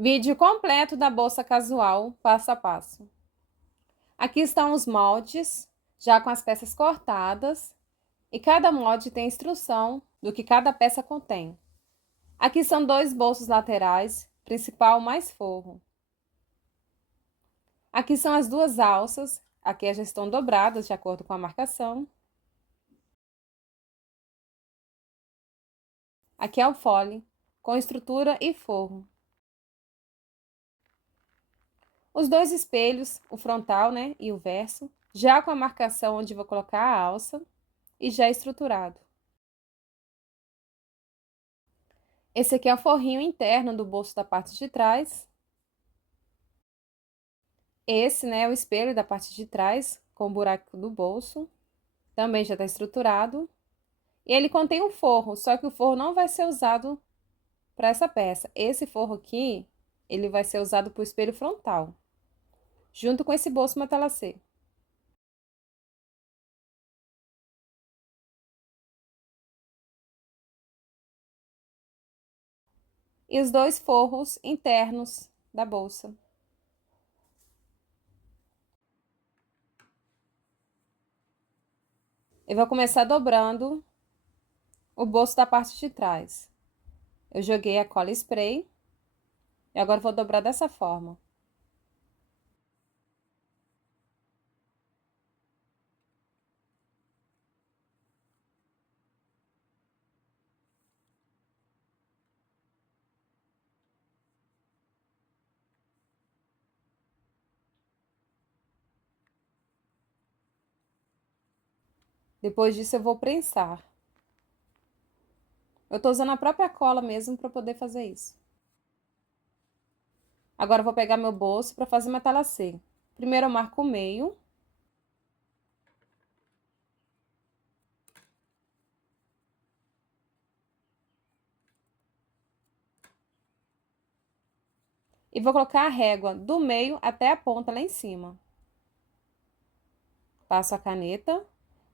Vídeo completo da bolsa casual, passo a passo. Aqui estão os moldes, já com as peças cortadas, e cada molde tem instrução do que cada peça contém. Aqui são 2 bolsos laterais, principal mais forro. Aqui são as 2 alças, aqui já estão dobradas de acordo com a marcação. Aqui é o fole, com estrutura e forro. Os 2 espelhos, o frontal, né, e o verso, já com a marcação onde vou colocar a alça e já estruturado. Esse aqui é o forrinho interno do bolso da parte de trás. Esse, né, é o espelho da parte de trás, com o buraco do bolso. Também já está estruturado. E ele contém um forro, só que o forro não vai ser usado para essa peça. Esse forro aqui, ele vai ser usado para o espelho frontal, junto com esse bolso matelassê. E os 2 forros internos da bolsa. Eu vou começar dobrando o bolso da parte de trás. Eu joguei a cola spray e agora vou dobrar dessa forma. Depois disso, eu vou prensar. Eu tô usando a própria cola mesmo para poder fazer isso. Agora, eu vou pegar meu bolso para fazer matelassê. Primeiro, eu marco o meio. E vou colocar a régua do meio até a ponta lá em cima. Passo a caneta.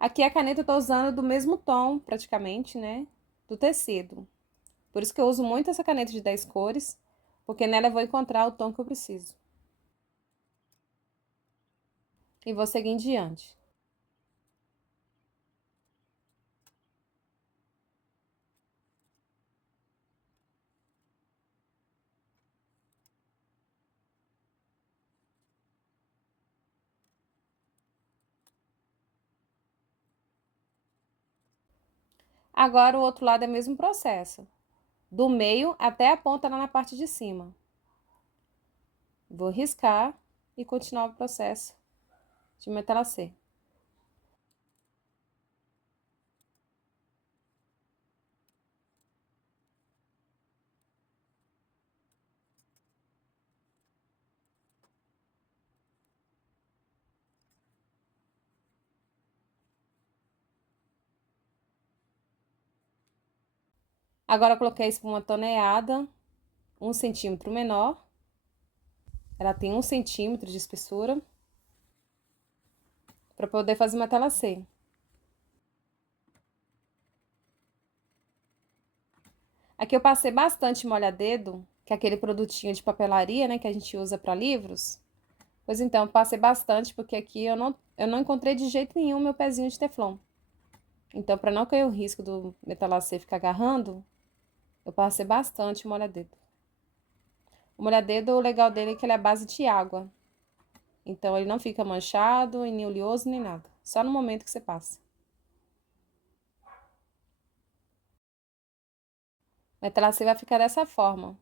Aqui a caneta eu tô usando do mesmo tom, praticamente, né? Do tecido. Por isso que eu uso muito essa caneta de 10 cores, porque nela eu vou encontrar o tom que eu preciso. E vou seguir em diante. Agora o outro lado é o mesmo processo. Do meio até a ponta lá na parte de cima. Vou riscar e continuar o processo de matelassê. Agora eu coloquei a espuma toneada, 1 centímetro menor. Ela tem 1 centímetro de espessura. Para poder fazer matelassê. Aqui eu passei bastante molha-dedo, que é aquele produtinho de papelaria, né, que a gente usa para livros. Pois então, eu passei bastante, porque aqui eu não encontrei de jeito nenhum meu pezinho de teflon. Então, para não cair o risco do metalacê ficar agarrando, eu passei bastante molha-dedo. O molha-dedo, o legal dele é que ele é a base de água. Então, ele não fica manchado, e nem oleoso, nem nada. Só no momento que você passa. O metalacê vai ficar dessa forma.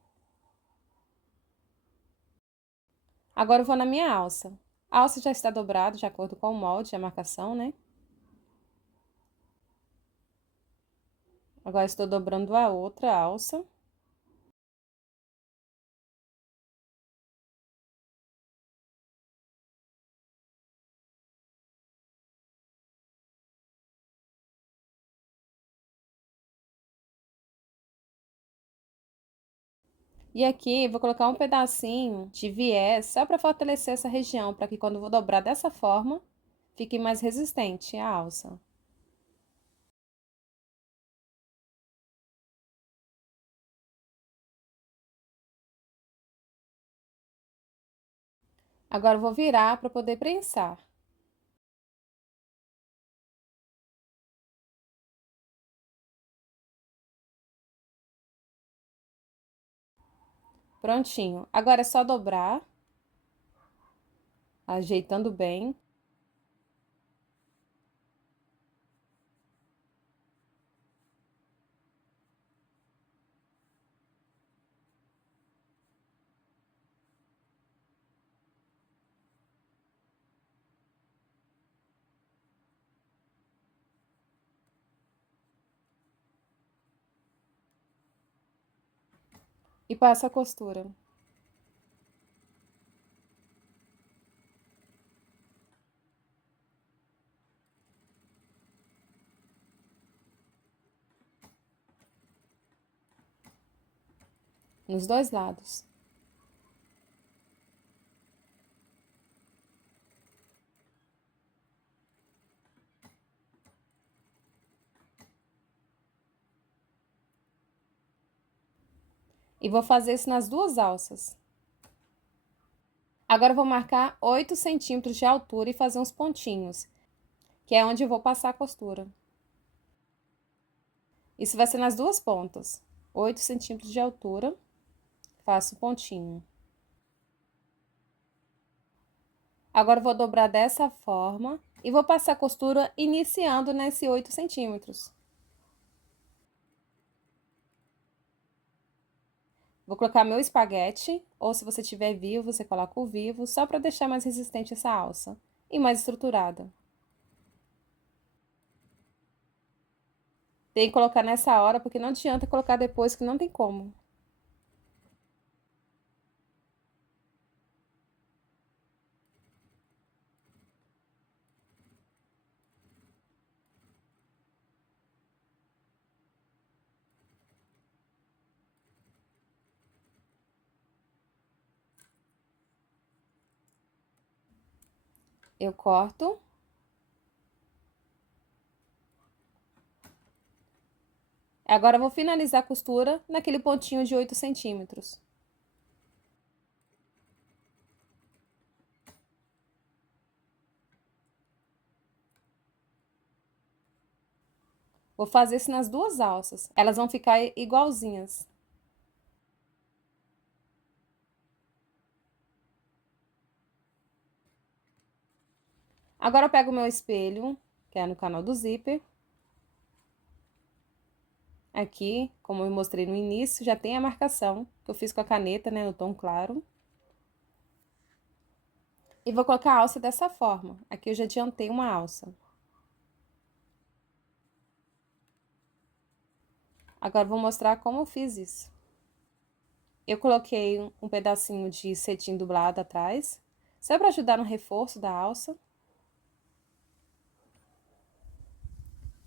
Agora eu vou na minha alça. A alça já está dobrada de acordo com o molde, a marcação, né? Agora estou dobrando a outra alça. E aqui vou colocar um pedacinho de viés só para fortalecer essa região, para que quando eu vou dobrar dessa forma, fique mais resistente a alça. Agora eu vou virar para poder prensar. Prontinho. Agora é só dobrar, ajeitando bem. E passa a costura. Nos dois lados. E vou fazer isso nas duas alças. Agora eu vou marcar 8 centímetros de altura e fazer uns pontinhos, que é onde eu vou passar a costura. Isso vai ser nas duas pontas. 8 centímetros de altura, faço pontinho. Agora eu vou dobrar dessa forma e vou passar a costura iniciando nesse 8 centímetros. Vou colocar meu espaguete, ou se você tiver vivo, você coloca o vivo, só para deixar mais resistente essa alça e mais estruturada. Tem que colocar nessa hora, porque não adianta colocar depois, que não tem como. Eu corto. Agora, eu vou finalizar a costura naquele pontinho de 8 centímetros. Vou fazer isso nas duas alças. Elas vão ficar igualzinhas. Agora, eu pego o meu espelho, que é no canal do zíper. Aqui, como eu mostrei no início, já tem a marcação que eu fiz com a caneta, né, no tom claro. E vou colocar a alça dessa forma. Aqui eu já adiantei uma alça. Agora, vou mostrar como eu fiz isso. Eu coloquei um pedacinho de cetim dublado atrás, só para ajudar no reforço da alça.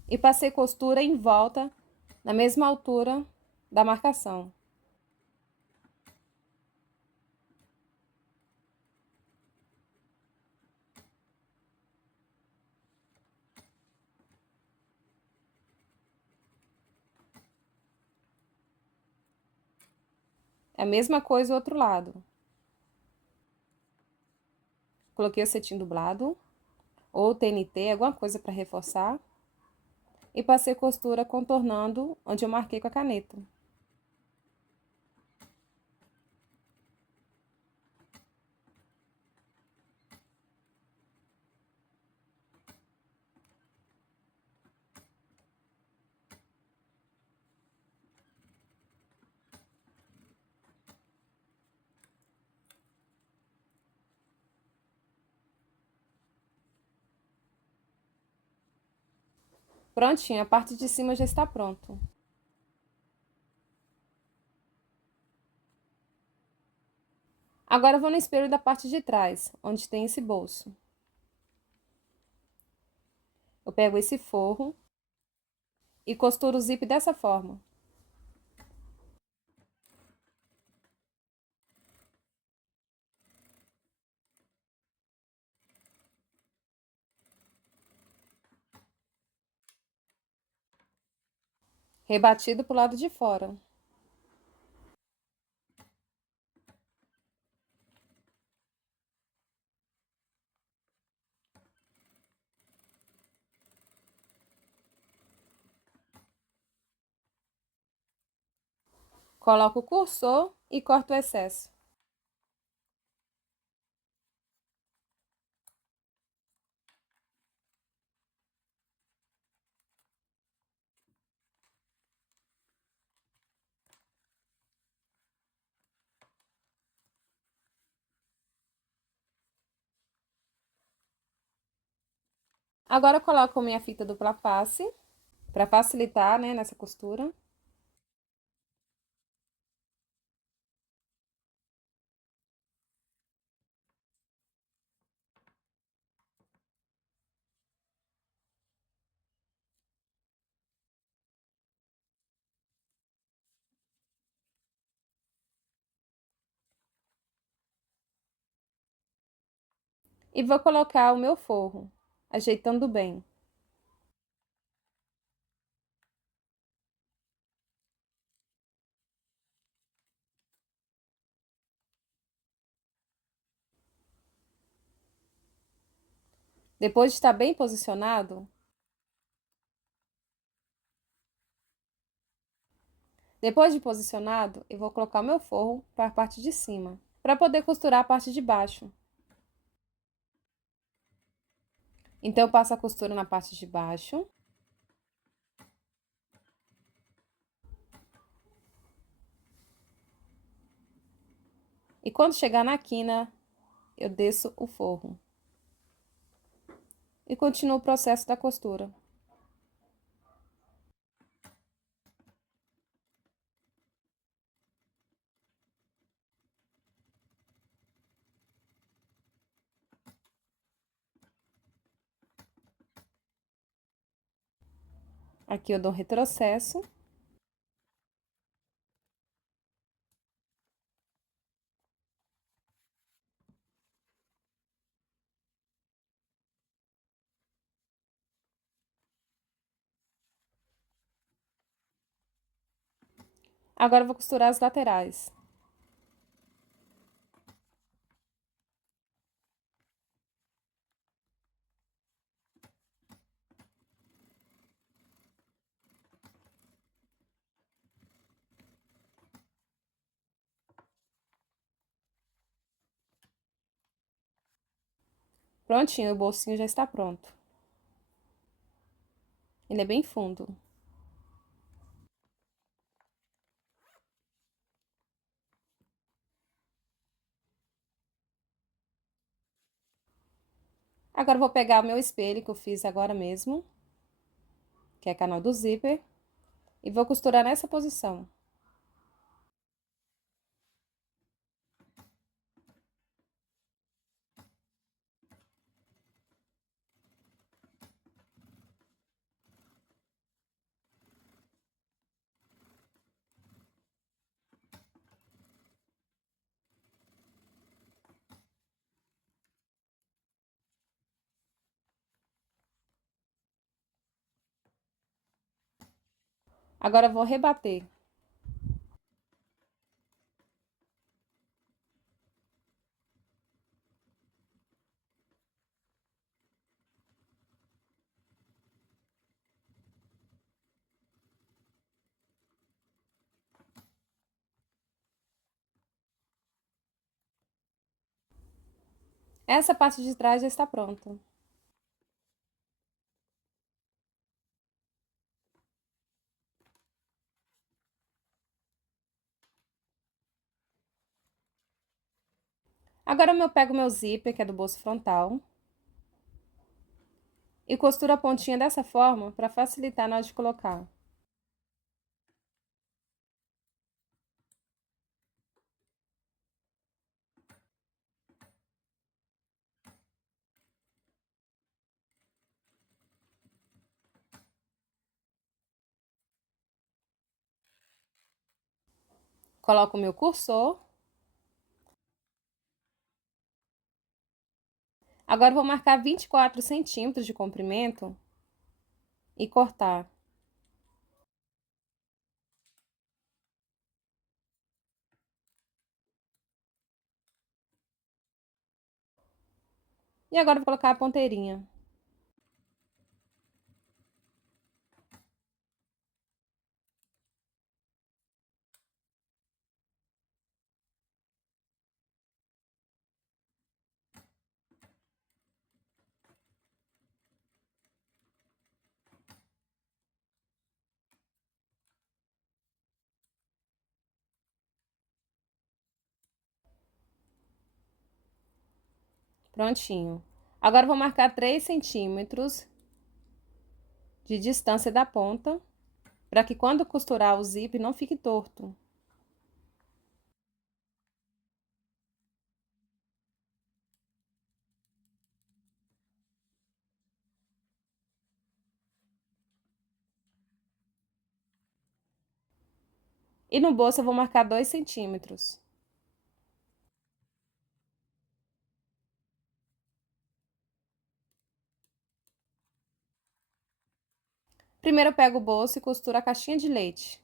E passei costura em volta, na mesma altura da marcação. É a mesma coisa o outro lado. Coloquei o cetim dublado, ou TNT, alguma coisa para reforçar. E passei costura contornando onde eu marquei com a caneta. Prontinho, a parte de cima já está pronto. Agora eu vou no espelho da parte de trás, onde tem esse bolso. Eu pego esse forro e costuro o zíper dessa forma. Rebatido pro lado de fora. Coloco o cursor e corto o excesso. Agora eu coloco minha fita dupla face, para facilitar, né, nessa costura. E vou colocar o meu forro, ajeitando bem. Depois de estar bem posicionado, eu vou colocar o meu forro para a parte de cima, para poder costurar a parte de baixo. Então, eu passo a costura na parte de baixo. E quando chegar na quina, eu desço o forro. E continuo o processo da costura. Aqui eu dou um retrocesso. Agora eu vou costurar as laterais. Prontinho, o bolsinho já está pronto. Ele é bem fundo. Agora eu vou pegar o meu espelho que eu fiz agora mesmo, que é canal do zíper, e vou costurar nessa posição. Agora eu vou rebater. Essa parte de trás já está pronta. Agora eu pego o meu zíper, que é do bolso frontal, e costuro a pontinha dessa forma para facilitar na hora de colocar. Coloco o meu cursor. Agora eu vou marcar 24 centímetros de comprimento e cortar. E agora eu vou colocar a ponteirinha. Prontinho. Agora eu vou marcar 3 centímetros de distância da ponta, para que quando costurar o zíper não fique torto. E no bolso eu vou marcar 2 centímetros. Primeiro eu pego o bolso e costuro a caixinha de leite.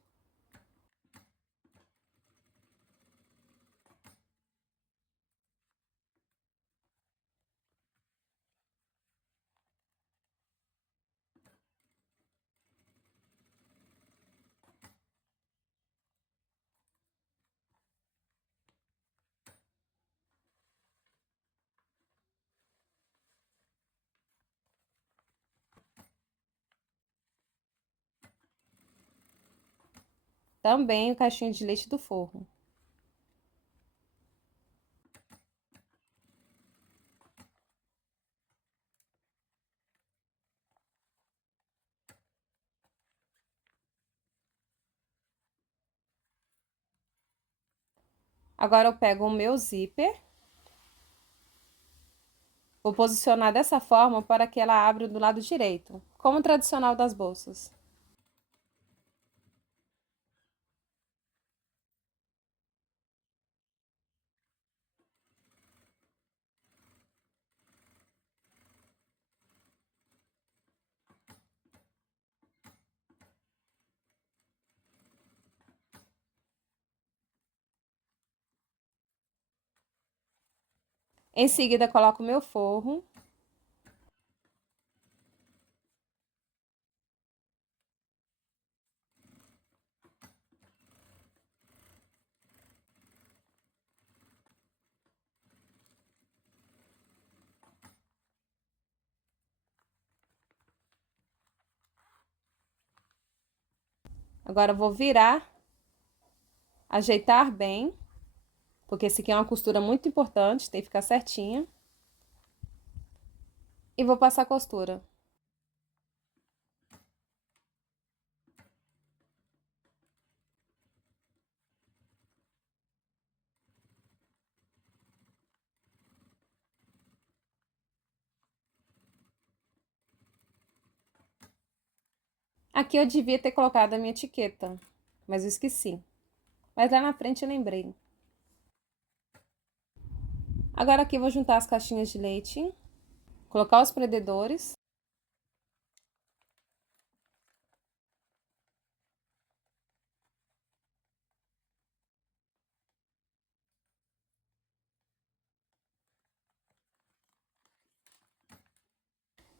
Também o caixinha de leite do forro. Agora eu pego o meu zíper. Vou posicionar dessa forma para que ela abra do lado direito, como o tradicional das bolsas. Em seguida, coloco o meu forro. Agora eu vou virar, ajeitar bem, porque esse aqui é uma costura muito importante, tem que ficar certinha. E vou passar a costura. Aqui eu devia ter colocado a minha etiqueta, mas eu esqueci. Mas lá na frente eu lembrei. Agora aqui eu vou juntar as caixinhas de leite, colocar os prendedores.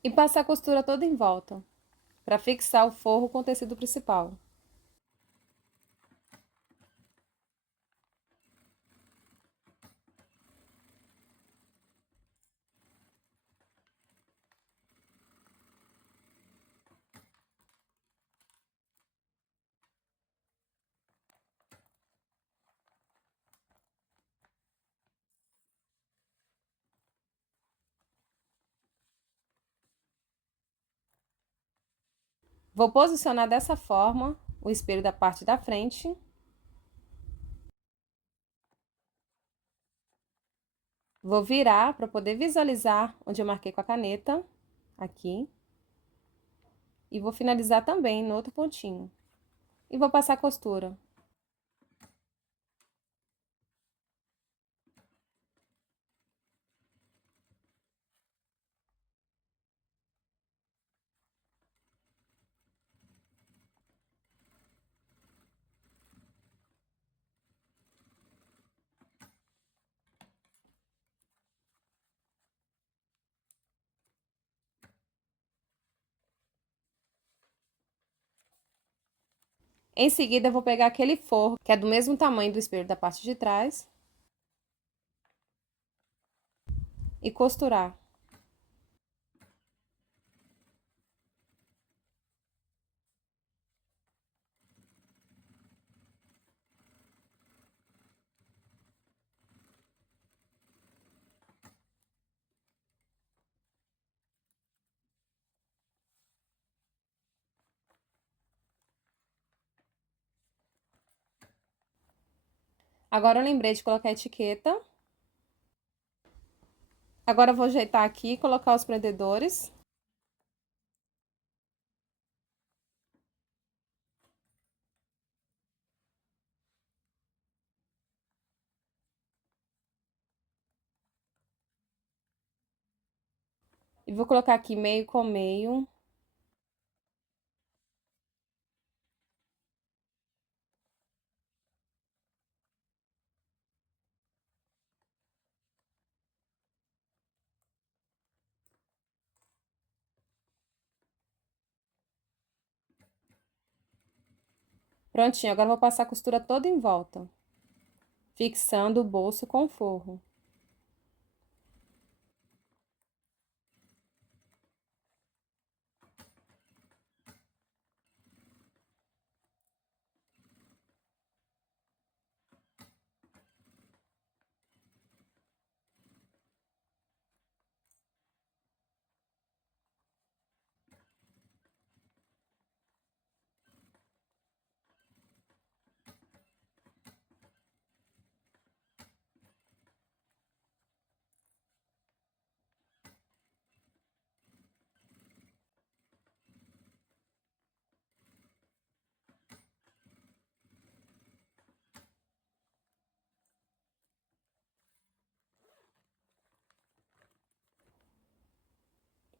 E passar a costura toda em volta, para fixar o forro com o tecido principal. Vou posicionar dessa forma o espelho da parte da frente. Vou virar para poder visualizar onde eu marquei com a caneta, aqui. E vou finalizar também no outro pontinho. E vou passar a costura. Em seguida, eu vou pegar aquele forro, que é do mesmo tamanho do espelho da parte de trás, e costurar. Agora eu lembrei de colocar a etiqueta. Agora eu vou ajeitar aqui e colocar os prendedores. E vou colocar aqui meio com meio. Prontinho, agora eu vou passar a costura toda em volta, fixando o bolso com o forro.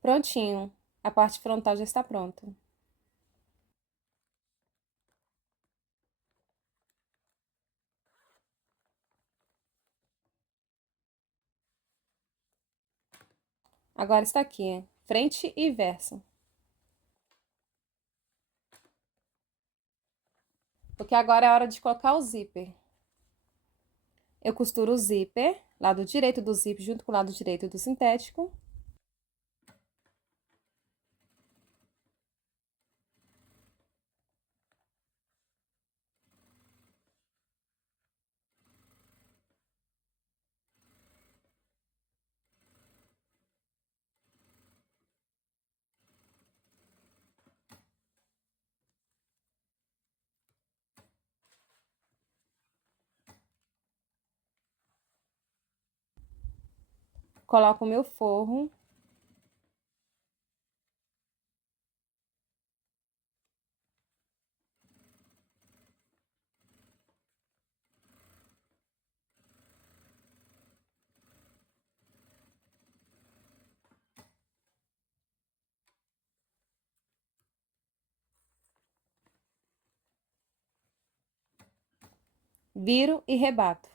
Prontinho, a parte frontal já está pronta. Agora está aqui, frente e verso. Porque agora é a hora de colocar o zíper. Eu costuro o zíper, lado direito do zíper junto com o lado direito do sintético. Coloco o meu forro. Viro e rebato.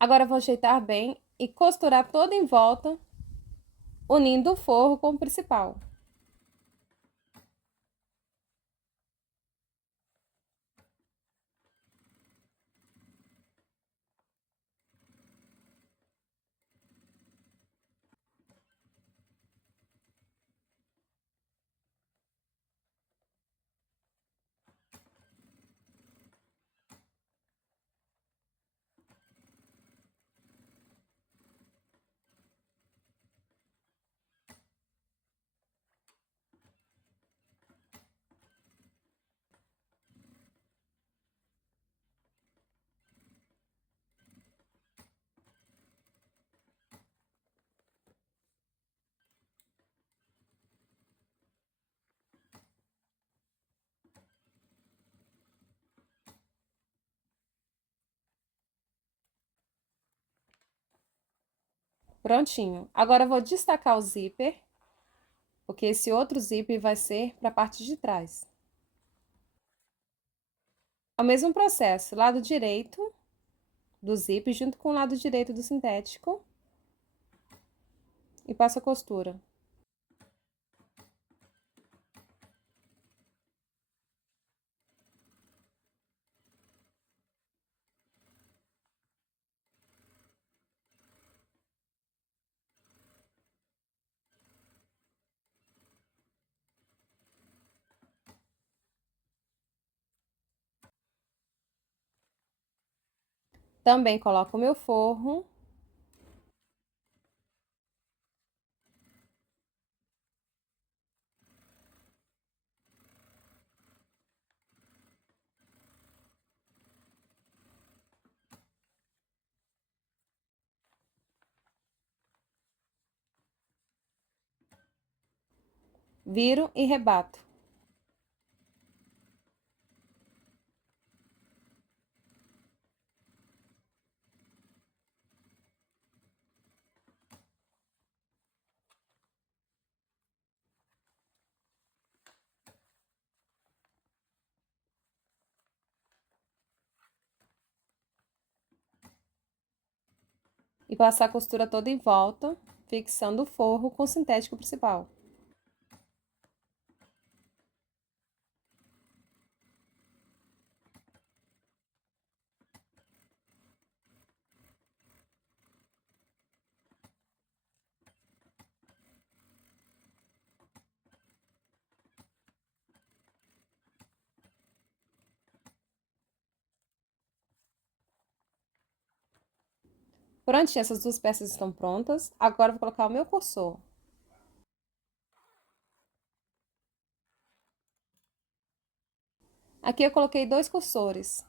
Agora eu vou ajeitar bem e costurar toda em volta, unindo o forro com o principal. Prontinho. Agora eu vou destacar o zíper, porque esse outro zíper vai ser para a parte de trás. É o mesmo processo, lado direito do zíper junto com o lado direito do sintético e passo a costura. Também coloco o meu forro. Viro e rebato. E passar a costura toda em volta, fixando o forro com o sintético principal. Prontinho, essas duas peças estão prontas. Agora eu vou colocar o meu cursor. Aqui eu coloquei 2 cursores.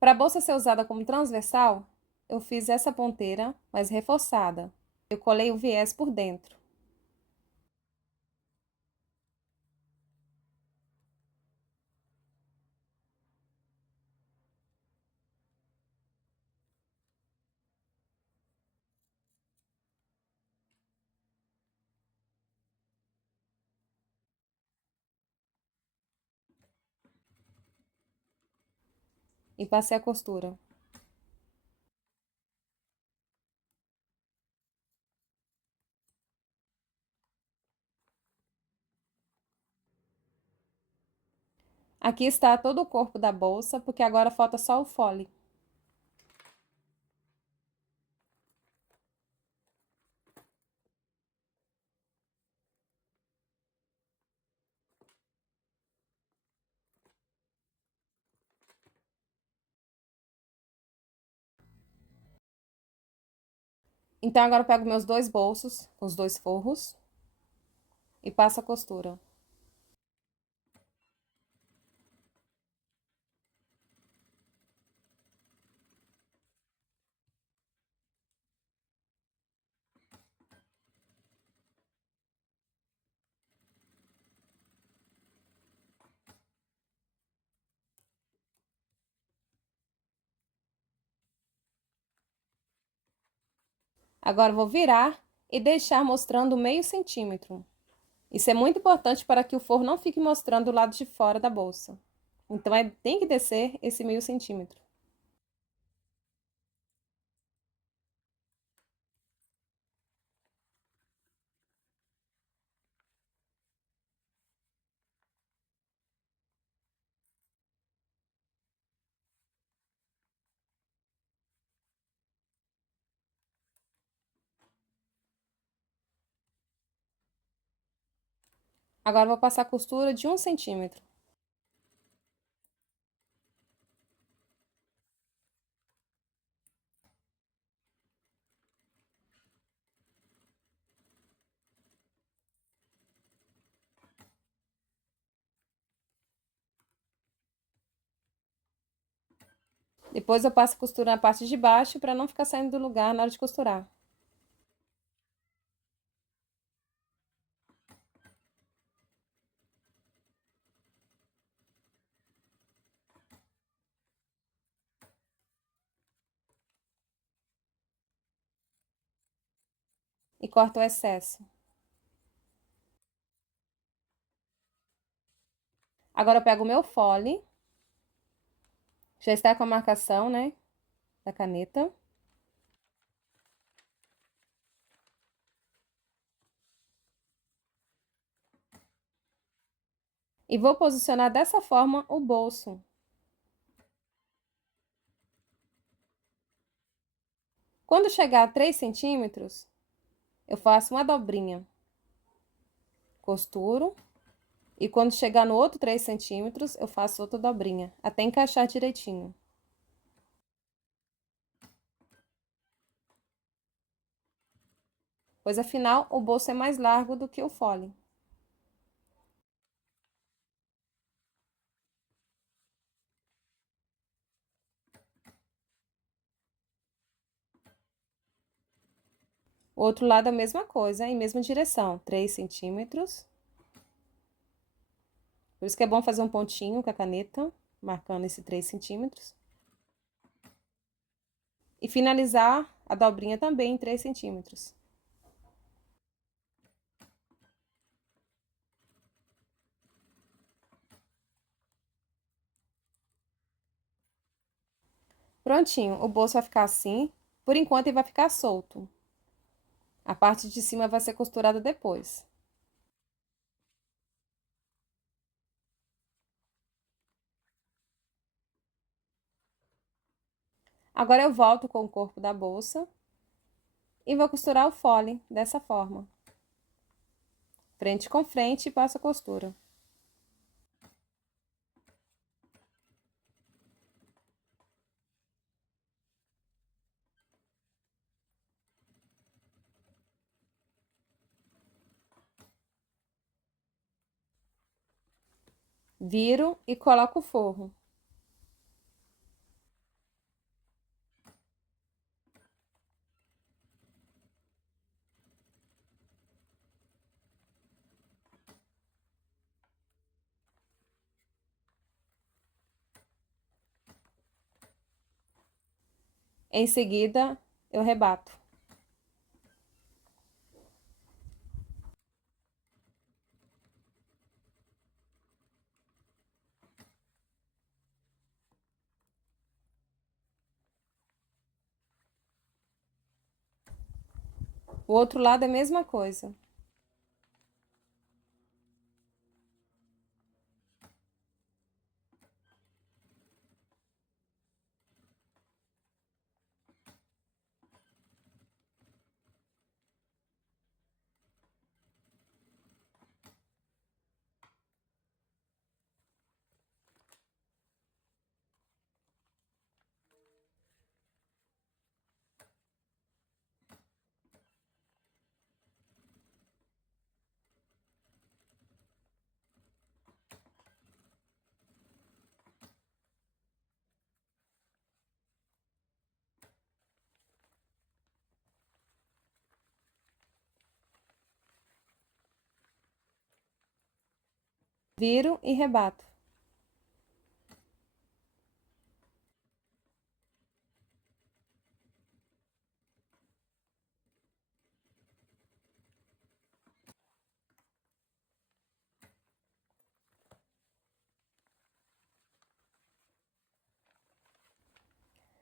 Para a bolsa ser usada como transversal, eu fiz essa ponteira, mas reforçada. Eu colei o viés por dentro. E passei a costura. Aqui está todo o corpo da bolsa, porque agora falta só o fole. Então agora eu pego meus 2 bolsos, com os 2 forros, e passo a costura. Agora eu vou virar e deixar mostrando meio centímetro. Isso é muito importante para que o forro não fique mostrando o lado de fora da bolsa. Então, tem que descer esse meio centímetro. Agora, eu vou passar a costura de 1 centímetro. Depois, eu passo a costura na parte de baixo para não ficar saindo do lugar na hora de costurar. E corto o excesso. Agora, eu pego o meu fole. Já está com a marcação, né? Da caneta. E vou posicionar dessa forma o bolso. Quando chegar a 3 centímetros, eu faço uma dobrinha, costuro, e quando chegar no outro 3 centímetros, eu faço outra dobrinha, até encaixar direitinho. Pois afinal, o bolso é mais largo do que o fole. O outro lado é a mesma coisa, em mesma direção, 3 centímetros. Por isso que é bom fazer um pontinho com a caneta, marcando esse 3 centímetros. E finalizar a dobrinha também em 3 centímetros. Prontinho, o bolso vai ficar assim. Por enquanto, ele vai ficar solto. A parte de cima vai ser costurada depois. Agora eu volto com o corpo da bolsa e vou costurar o fole dessa forma. Frente com frente e passo a costura. Viro e coloco o forro. Em seguida, eu rebato. O outro lado é a mesma coisa. Viro e rebato.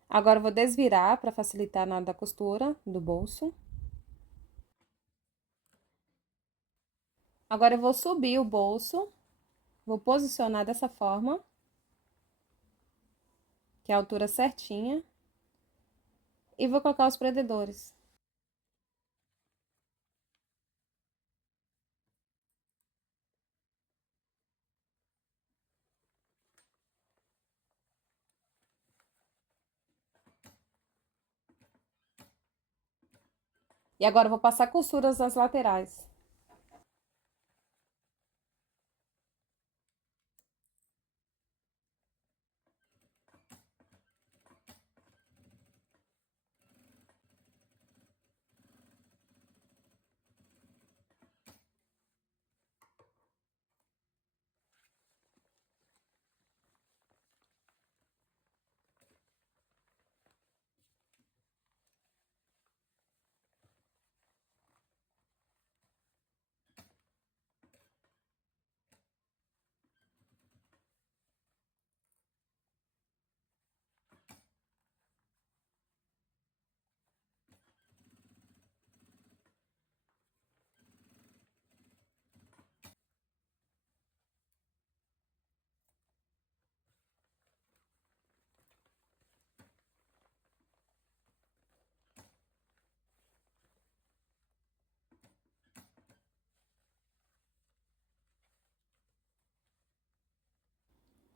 Agora eu vou desvirar para facilitar na hora da costura do bolso. Agora eu vou subir o bolso, vou posicionar dessa forma, que é a altura certinha, e vou colocar os prendedores. E agora eu vou passar costuras nas laterais.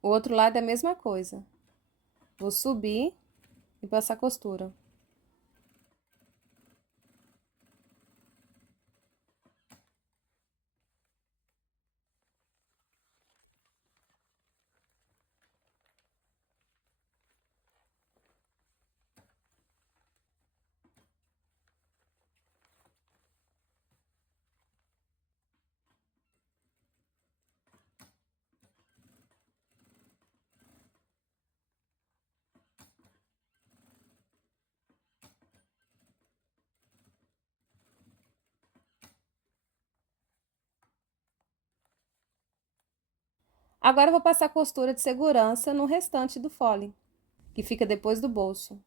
O outro lado é a mesma coisa. Vou subir e passar costura. Agora eu vou passar costura de segurança no restante do fole, que fica depois do bolso.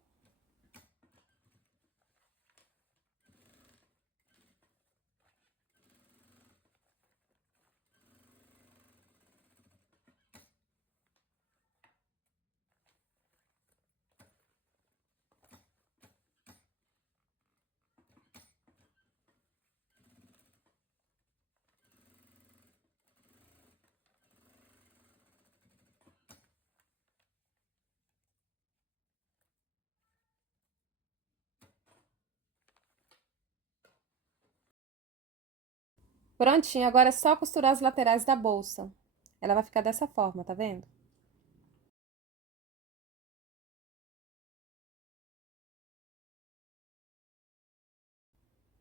Prontinho, agora é só costurar as laterais da bolsa. Ela vai ficar dessa forma, tá vendo?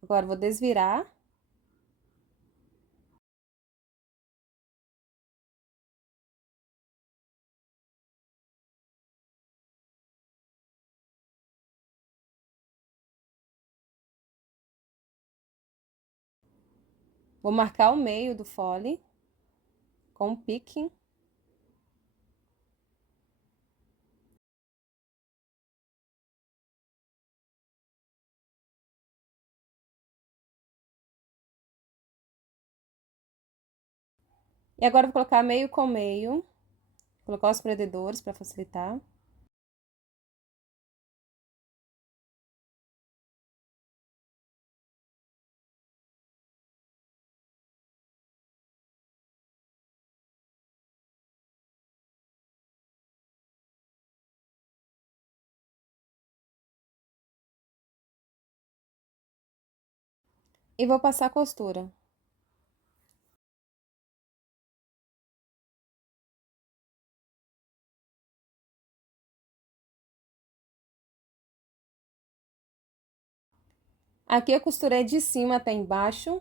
Agora eu vou desvirar. Vou marcar o meio do fole com o pique. E agora eu vou colocar meio com meio. Colocar os prendedores para facilitar. E vou passar a costura. Aqui eu costurei de cima até embaixo.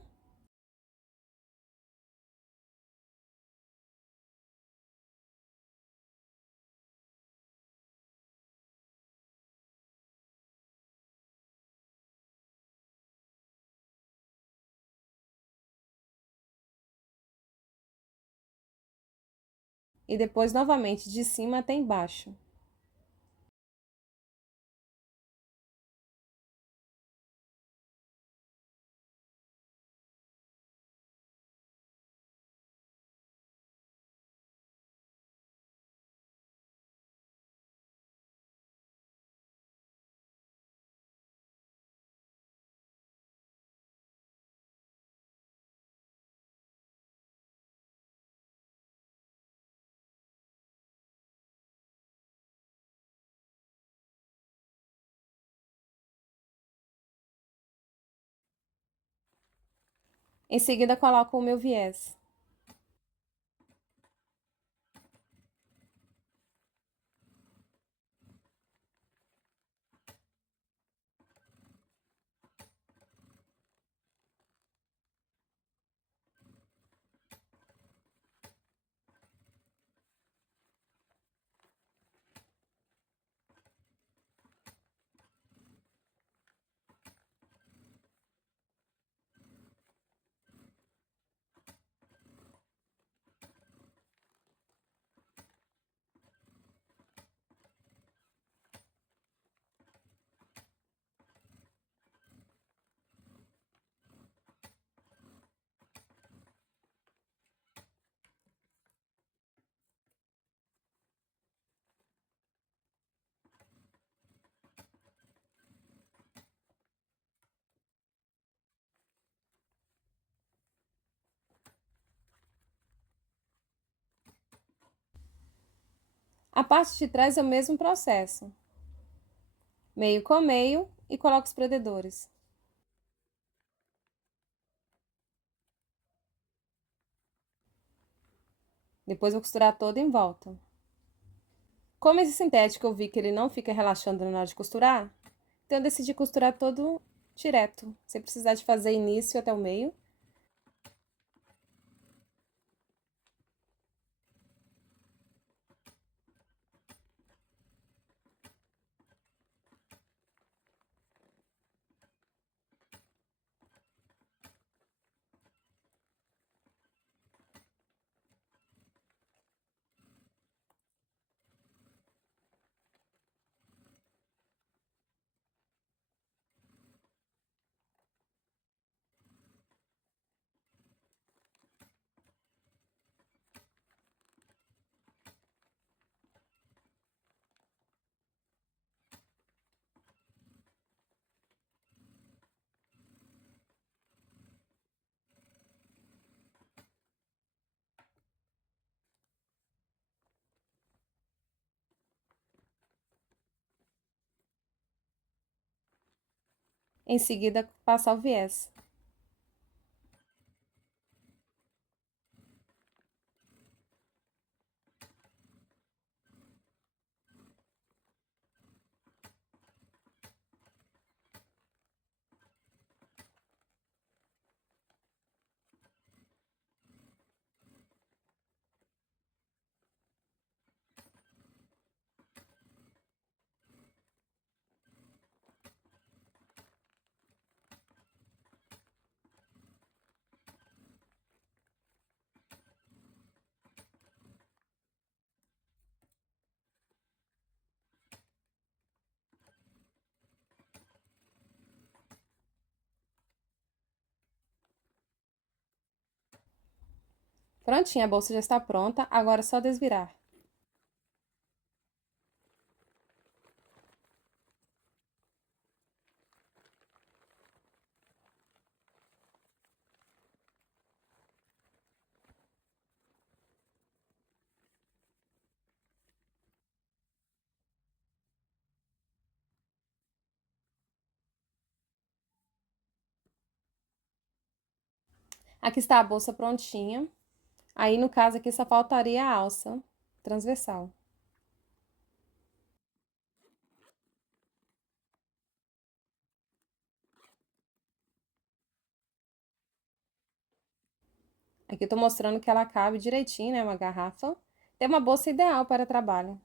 E depois novamente de cima até embaixo. Em seguida, coloco o meu viés. A parte de trás é o mesmo processo. Meio com meio e coloco os prendedores. Depois vou costurar todo em volta. Como esse sintético eu vi que ele não fica relaxando na hora de costurar, então eu decidi costurar todo direto, sem precisar de fazer início até o meio. Em seguida, passar o viés. Prontinha, a bolsa já está pronta, agora é só desvirar. Aqui está a bolsa prontinha. Aí, no caso, aqui só faltaria a alça transversal. Aqui eu tô mostrando que ela cabe direitinho, né? Uma garrafa. É uma bolsa ideal para trabalho.